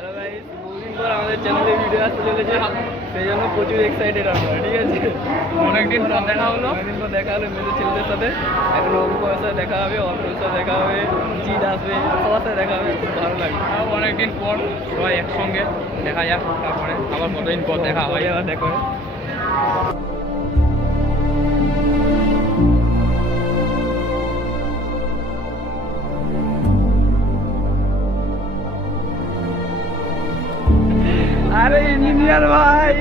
পর আমাদের চ্যানেলে ভিডিও আসতে চলেছে সেই জন্য প্রচুর এক্সাইটেড আমরা ঠিক আছে অনেকদিন পর দেখা হলো। অনেকদিন পর দেখা হলো মেয়েদের ছেলেদের সাথে এখন অঙ্কুরের সাথে দেখা হবে সাথে দেখা হবে জিৎ আসবে সবার সাথে দেখা হবে খুব ভালো তাও অনেকদিন পর সবাই একসঙ্গে দেখা যাক তারপরে আবার কতদিন পর দেখা হয়। আবার দেখা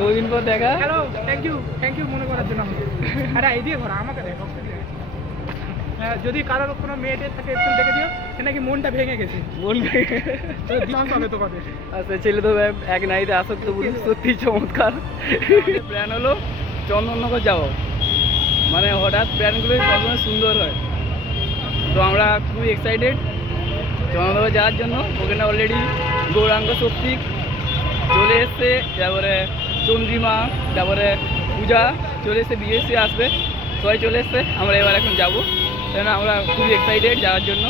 বহুদিন পর দেখা। Hello thank you thank you মনে করার জন্য আমাকে। আরে এইদিকে ঘোরা আমাকে দেখো। হ্যাঁ, যদি কারোর কোনো মেয়েটে থাকে একটু দেখে দিও সে নাকি মনটা ভেঙে গেছে। দিন পাবে তোমাকে আচ্ছা ছেলে তো এক নাইতে আসক্ত পুরুষ সত্যি চমৎকার। প্ল্যান হলো চন্দননগর যাব মানে হঠাৎ প্ল্যানগুলোই সবসময় সুন্দর হয়। তো আমরা খুবই এক্সাইটেড চন্দননগর যাওয়ার জন্য। ওখানে অলরেডি গৌরাঙ্গ শক্তি চলে এসছে। তারপরে চন্দ্রিমা তারপরে পূজা চলে এসছে বিএসসি আসবে। সবাই চলে এসছে আমরা এবার এখন যাব। কেন আমরা খুবই এক্সাইটেড যাওয়ার জন্য।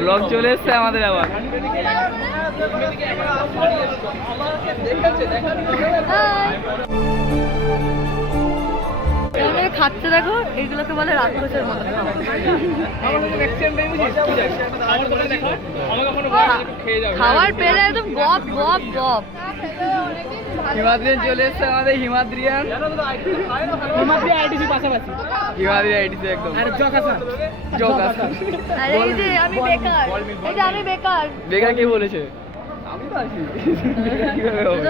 ব্লগ চলে এসছে আমাদের আবার। খাচ্ছে দেখো এগুলোকে বলে রাক্ষসের মতো। খাবার পেলে একদম গপ গপ গপ। হিমাদ্রিয়ান চলে এসছে আমাদের হিমাদ্রিয়ান। আইডিসি পাশাপাশি। একদম। আর জকাসা এই যে আমি বেকার এই যে আমি বেকার। বেকার কে বলেছে? আমি তো আছি। কীভাবে হবে?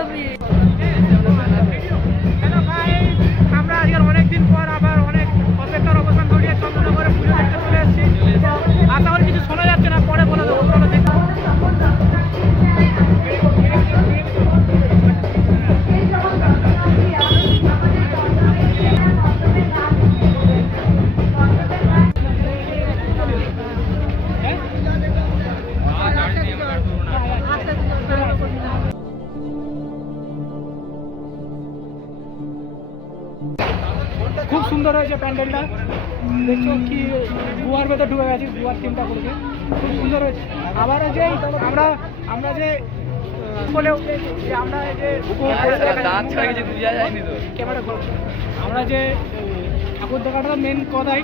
খুব সুন্দর হয়েছে প্যান্ডেলটা। দেখছ কি গুয়ার ভেতর ঢুকে গেছি গুয়ার টিমটা করেছে। খুব সুন্দর হয়েছে। আবার যে আমরা আমরা যে আহ, বলে যে আমরা যে ক্যামেরা আমরা যে ঠাকুর দেখাটা মেন কথাই।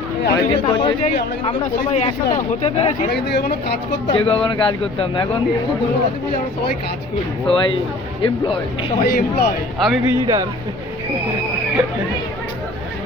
আমরা সবাই একসাথে হতে পেরেছি। কেউ কখনো কাজ করতাম না। এখন সবাই এমপ্লয় সবাই এমপ্লয় আমি ভিজিটার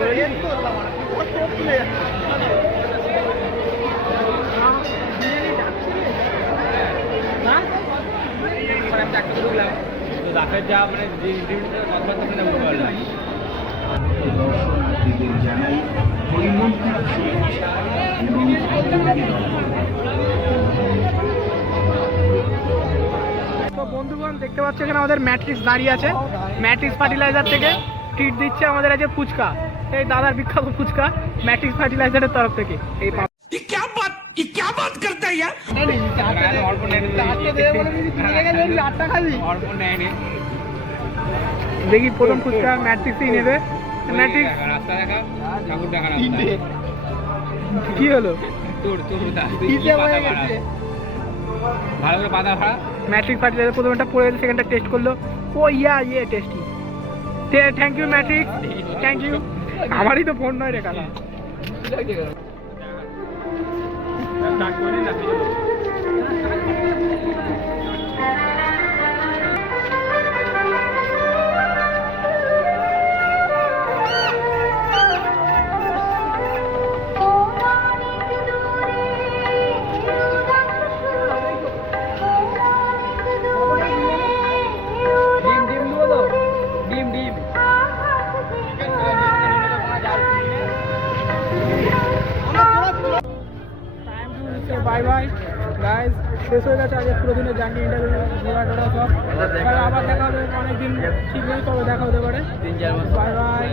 শুভেচ্ছা এবং বন্ধুগণ, দেখতে পাচ্ছ এখানে আমাদের ম্যাট্রিক্স দাঁড়িয়ে আছে। ম্যাট্রিক্স ফার্টিলাইজার থেকে ট্রিট দিচ্ছে আমাদের আজ ফুচকা। এই দাদার বিখ্যাত ফুচকা ম্যাট্রিক্স ফার্টিলাইজারের তরফ থেকে। এই দেখি প্রথম ফুচকা ম্যাট্রিক্সই নেবে। ম্যাট্রিক্স কি হলো? ভালো করে ভাড়া ম্যাট্রিক পার্টি প্রথম একটা পড়ে গেছে সেকেন্ডটা টেস্ট করল। ও ইয়া ইয়ে tasty thank you Matrix. Thank you আমারই তো ফোন নয় রে কালা বাই বাই গাইজ শেষ হয়ে গেছে আজকে পুরো দিনের জার্নি ইন্টারভিউ ঘোরা টোরা সব। এবার আবার দেখা হবে অনেকদিন ঠিক নেই তবে দেখা হতে পারে। Bye bye